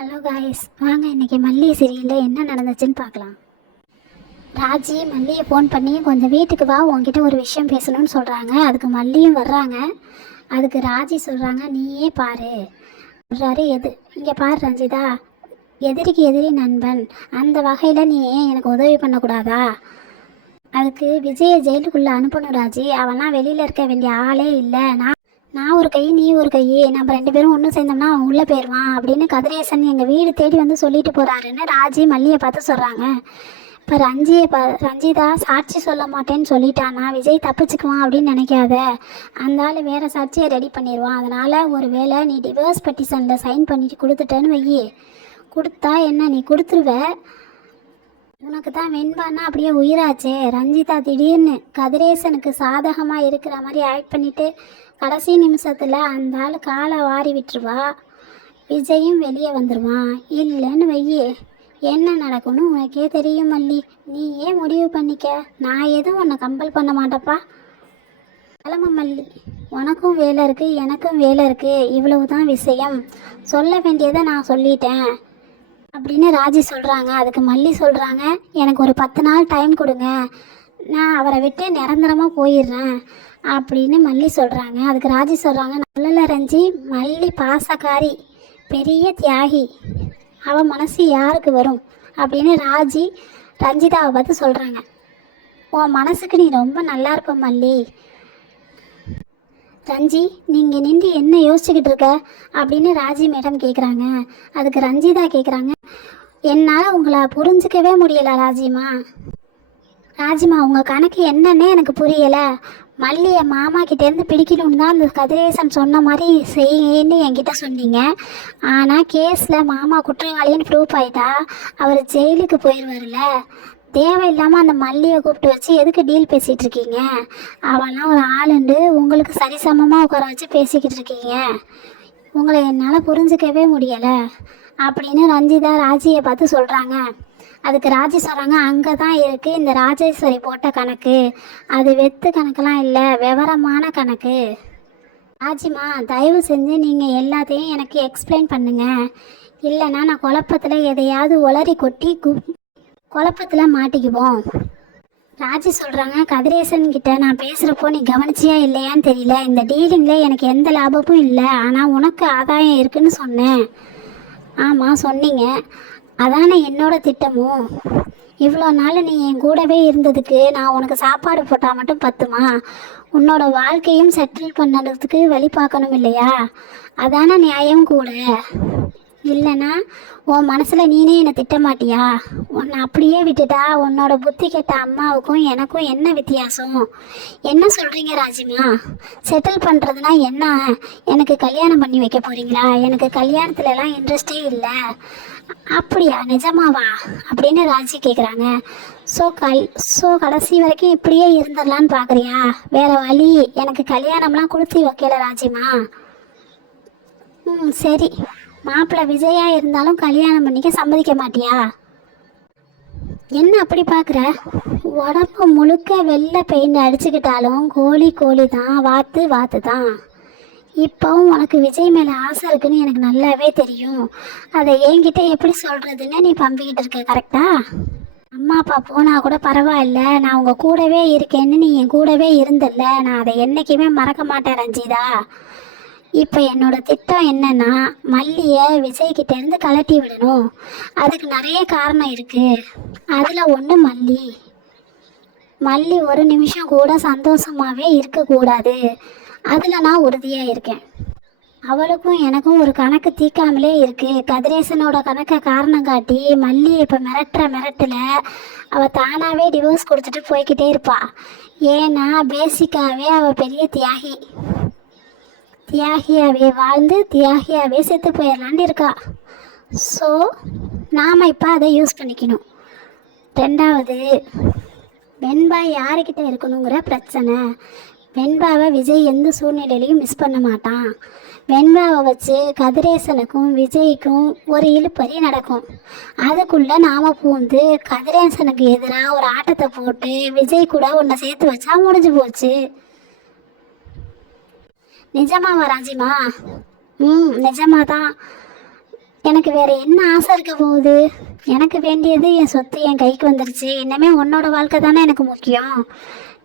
Hello guys, வாங்க இன்றைக்கி மல்லிகை சீரியலில் என்ன நடந்துச்சுன்னு பார்க்கலாம். ராஜி மல்லியை ஃபோன் பண்ணி கொஞ்சம் வீட்டுக்கு வா, உங்ககிட்ட ஒரு விஷயம் பேசணும்னு சொல்கிறாங்க. அதுக்கு மல்லியும் வர்றாங்க. அதுக்கு ராஜி சொல்கிறாங்க, நீயே பாரு சொல்கிறாரு. இங்கே பாரு ரஞ்சிதா, எதிரிக்கு எதிரி நண்பன், அந்த வகையில் நீ ஏன் எனக்கு உதவி பண்ணக்கூடாதா? அதுக்கு விஜயை ஜெயிலுக்குள்ளே அனுப்பணும் ராஜி, அவன்லாம் வெளியில் இருக்க வேண்டிய ஆளே இல்லை. நான் ஒரு கை நீ ஒரு கை, நம்ம 2 பேரும் ஒன்றும் சேர்ந்தோம்னா அவன் உள்ளே போயிடுவான் அப்படின்னு கதிரேசன் எங்கள் வீடு தேடி வந்து சொல்லிட்டு போகிறாருன்னு ராஜி மல்லியை பார்த்து சொல்கிறாங்க. இப்போ ரஞ்சிதா சாட்சி சொல்ல மாட்டேன்னு சொல்லிட்டானா விஜய் தப்பிச்சுக்குவான் அப்படின்னு நினைக்காத. அந்த ஆள் வேறு சாட்சியை ரெடி பண்ணிடுவான். அதனால் ஒரு வேளை நீ டிவோர்ஸ் பெட்டிஷனில் சைன் பண்ணிட்டு கொடுத்துட்டேன்னு வையி, கொடுத்தா என்ன நீ கொடுத்துருவ. உனக்கு தான் வெண்பான்னா அப்படியே உயிராச்சே. ரஞ்சிதா திடீர்னு கதிரேசனுக்கு சாதகமாக இருக்கிற மாதிரி ஆக்ட் பண்ணிவிட்டு கடைசி நிமிஷத்தில் அந்த ஆள் காலை வாரி விட்டுருவா. விஜயும் வெளியே வந்துடுவான். இல்லைன்னு வையே, என்ன நடக்கும்னு உனக்கே தெரியும் மல்லி. நீ ஏன் முடிவு பண்ணிக்க, நான் எதுவும் உன்னை கம்பல் பண்ண மாட்டேப்பா. கிளம்ப மல்லி, உனக்கும் வேலை இருக்குது எனக்கும் வேலை இருக்குது, இவ்வளவு தான் விஷயம். சொல்ல வேண்டியதை நான் சொல்லிட்டேன் அப்படின்னு ராஜி சொல்கிறாங்க. அதுக்கு மல்லி சொல்கிறாங்க, எனக்கு ஒரு 10 நாள் டைம் கொடுங்க, நான் அவரை விட்டு நிரந்தரமாக போயிடுறேன் அப்படின்னு மல்லி சொல்கிறாங்க. அதுக்கு ராஜி சொல்கிறாங்க, நல்ல ரஞ்சி, மல்லி பாசக்காரி, பெரிய தியாகி, அவன் மனசு யாருக்கு வரும் அப்படின்னு ராஜி ரஞ்சிதாவை பார்த்து சொல்கிறாங்க. உன் மனசுக்கு நீ ரொம்ப நல்லா இருப்ப மல்லி. ரஞ்சி, நீங்கள் நின்று என்ன யோசிச்சுக்கிட்டு இருக்க அப்படின்னு ராஜி மேடம் கேட்குறாங்க. அதுக்கு ரஞ்சிதா கேட்குறாங்க, என்னால் உங்களை புரிஞ்சிக்கவே முடியலை ராஜிமா, உங்கள் கணக்கு என்னன்னே எனக்கு புரியலை. மல்லியை மாமா கிட்டேருந்து பிடிக்கணும்னு தான் அந்த கதிரேசன் சொன்ன மாதிரி செய்யுன்னு என்கிட்ட சொன்னீங்க. ஆனால் கேஸில் மாமா குற்றவாளின்னு ப்ரூஃப் ஆகிட்டா அவர் ஜெயிலுக்கு போயிடுவார்ல. தேவையில்லாமல் அந்த மல்லியை கூப்பிட்டு வச்சு எதுக்கு டீல் பேசிகிட்டு இருக்கீங்க? அவெல்லாம் ஒரு ஆளுண்டு உங்களுக்கு சரிசமமாக உட்கார வச்சு பேசிக்கிட்டு இருக்கீங்க. உங்களை என்னால் புரிஞ்சிக்கவே முடியலை அப்படின்னு ரஞ்சிதா ராஜியை பார்த்து சொல்கிறாங்க. அதுக்கு ராஜி சொல்கிறாங்க, அங்கே தான் இருக்குது இந்த ராஜேஸ்வரி போட்ட கணக்கு, அது வெத்து கணக்கெலாம் இல்லை, விவரமான கணக்கு. ராஜிமா, தயவு செஞ்சு நீங்கள் எல்லாத்தையும் எனக்கு எக்ஸ்பிளைன் பண்ணுங்கள், இல்லைன்னா நான் குழப்பத்தில் எதையாவது உளறி கொட்டி குழப்பத்தில் மாட்டிக்குவோம். ராஜி சொல்கிறாங்க, கதிரேசன் கிட்ட நான் பேசுகிறப்போ நீ கவனிச்சியா இல்லையான்னு தெரியல, இந்த டீலிங்கில் எனக்கு எந்த லாபமும் இல்லை, ஆனால் உனக்கு ஆதாயம் இருக்குன்னு சொன்னேன். ஆமாம் சொன்னீங்க, அதானே என்னோட திட்டமும். இவ்வளோ நாள் நீ என் கூடவே இருந்ததுக்கு நான் உனக்கு சாப்பாடு போட்டால் மட்டும் பத்துமா? உன்னோட வாழ்க்கையும் செட்டில் பண்ணுறதுக்கு வழி பார்க்கணும் இல்லையா? அதான நியாயம் கூட. இல்லைன்னா உன் மனசில் நீனே என்னை திட்டமாட்டியா? உன்னை அப்படியே விட்டுட்டா உன்னோட புத்தி கெட்ட அம்மாவுக்கும் எனக்கும் என்ன வித்தியாசம்? என்ன சொல்கிறீங்க ராஜிமா? செட்டில் பண்ணுறதுனா என்ன? எனக்கு கல்யாணம் பண்ணி வைக்க போகிறீங்களா? எனக்கு கல்யாணத்துலலாம் இன்ட்ரெஸ்டே இல்லை. அப்படியா, நிஜமாவா அப்படின்னு ராஜி கேட்குறாங்க. ஸோ கடைசி வரைக்கும் இப்படியே இருந்துடலான்னு பார்க்குறியா? வேறு வழி எனக்கு கல்யாணம்லாம் கொடுத்து வைக்கல ராஜிமா. சரி, மாப்பிள்ளை விஜயா இருந்தாலும் கல்யாணம் பண்ணிக்க சம்மதிக்க மாட்டியா? என்ன அப்படி பார்க்குற? உடம்பு முழுக்க வெள்ளை பெயிண்ட் அடிச்சுக்கிட்டாலும் கோழி தான், வாத்து தான். இப்போவும் உனக்கு விஜய் மேலே ஆசை இருக்குன்னு எனக்கு நல்லாவே தெரியும். அதை என்கிட்ட எப்படி சொல்கிறதுன்னு நீ பம்பிக்கிட்டு இருக்க, கரெக்டா? அம்மா அப்பா போனால் கூட பரவாயில்ல, நான் உங்கள் கூடவே இருக்கேன்னு நீ என் கூடவே இருந்தல்ல, நான் அதை என்றைக்குமே மறக்க மாட்டேன் ரஞ்சிதா. இப்போ என்னோட திட்டம் என்னன்னா, மல்லியை விஜய்கிட்டேருந்து கலட்டி விடணும். அதுக்கு நிறைய காரணம் இருக்குது. அதில் ஒன்று மல்லி ஒரு நிமிஷம் கூட சந்தோஷமாகவே இருக்கக்கூடாது. அதில் நான் உறுதியாக இருக்கேன். அவளுக்கும் எனக்கும் ஒரு கணக்கு தீக்காமலே இருக்குது. கதிரேசனோட கணக்கை காரணம் காட்டி மல்லி இப்போ மிரட்டில் அவள் தானாகவே டிவோர்ஸ் கொடுத்துட்டு போய்கிட்டே இருப்பாள். ஏன்னா பேசிக்காகவே அவள் பெரிய தியாகியாகவே வாழ்ந்து தியாகியாகவே செத்து போயிடலான்னு இருக்கா. ஸோ நாம் இப்போ அதை யூஸ் பண்ணிக்கணும். 2வது, வெண்பா யாருக்கிட்ட இருக்கணுங்கிற பிரச்சனை. வெண்பாவை விஜய் எந்த சூழ்நிலையிலையும் மிஸ் பண்ண மாட்டான். வெண்பாவை வச்சு கதிரேசனுக்கும் விஜய்க்கும் ஒரு இழுப்பறி நடக்கும். அதுக்குள்ளே நாம் பூந்து கதிரேசனுக்கு எதிராக ஒரு ஆட்டத்தை போட்டு விஜய் கூட உன்னை சேர்த்து வச்சா முடிஞ்சு போச்சு. நிஜமாவா ராஜிமா? நிஜமாதான். எனக்கு வேற என்ன ஆசை இருக்க போகுது? எனக்கு வேண்டியது என் சொத்து என் கைக்கு வந்துருச்சு. இனிமே உன்னோட வாழ்க்கை தானே எனக்கு முக்கியம்.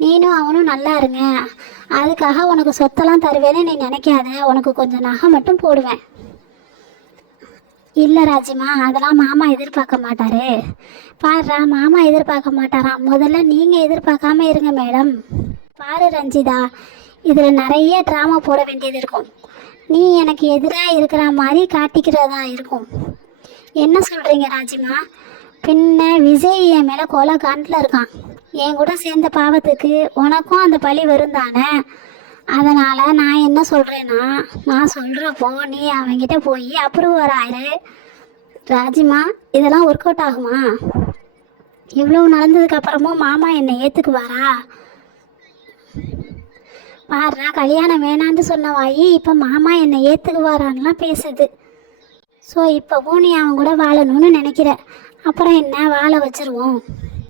நீனும் அவனும் நல்லா இருங்க. அதுக்காக உனக்கு சொத்தெல்லாம் தருவேன்னு நீ நினைக்காத. உனக்கு கொஞ்சம் நகை மட்டும் போடுவேன். இல்லை ராஜிமா, அதெல்லாம் மாமா எதிர்பார்க்க மாட்டாரு. பாருடா, மாமா எதிர்பார்க்க மாட்டாராம். முதல்ல நீங்கள் எதிர்பார்க்காம இருங்க மேடம். பாரு ரஞ்சிதா, இதில் நிறைய ட்ராமா போட வேண்டியது இருக்கும். நீ எனக்கு எதிராக இருக்கிற மாதிரி காட்டிக்கிறதா இருக்கும். என்ன சொல்கிறீங்க ராஜிமா? பின்ன விஜய் என் மேலே கொலை காண்டில் இருக்கான். என் கூட சேர்ந்த பாவத்துக்கு உனக்கும் அந்த பழி வரும் தானே? அதனால் நான் என்ன சொல்கிறேன்னா, நான் சொல்கிறப்போ நீ அவங்கிட்ட போய் அப்ரூவர் ஆயிரு. ராஜிமா, இதெல்லாம் ஒர்க் அவுட் ஆகுமா? இவ்வளோ நடந்ததுக்கப்புறமும் மாமா என்னை ஏற்றுக்குவாரா? பாருடா, கல்யாணம் வேணான்னு சொன்ன வாயி இப்போ மாமா என்னை ஏற்றுக்குவாரான்லாம் பேசுது. ஸோ இப்போவும் நீ அவன் கூட வாழணும்னு நினைக்கிற. அப்புறம் என்ன, வாழ வச்சுருவோம்.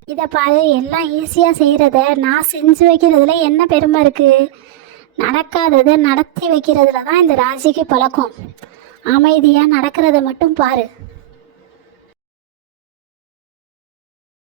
இதை பாரு, எல்லாம் ஈஸியாக செய்கிறத நான் செஞ்சு வைக்கிறதுல என்ன பெருமை இருக்குது? நடக்காததை நடத்தி வைக்கிறதுல தான் இந்த ராஜிக்கு பழக்கம். அமைதியாக நடக்கிறத மட்டும் பாரு.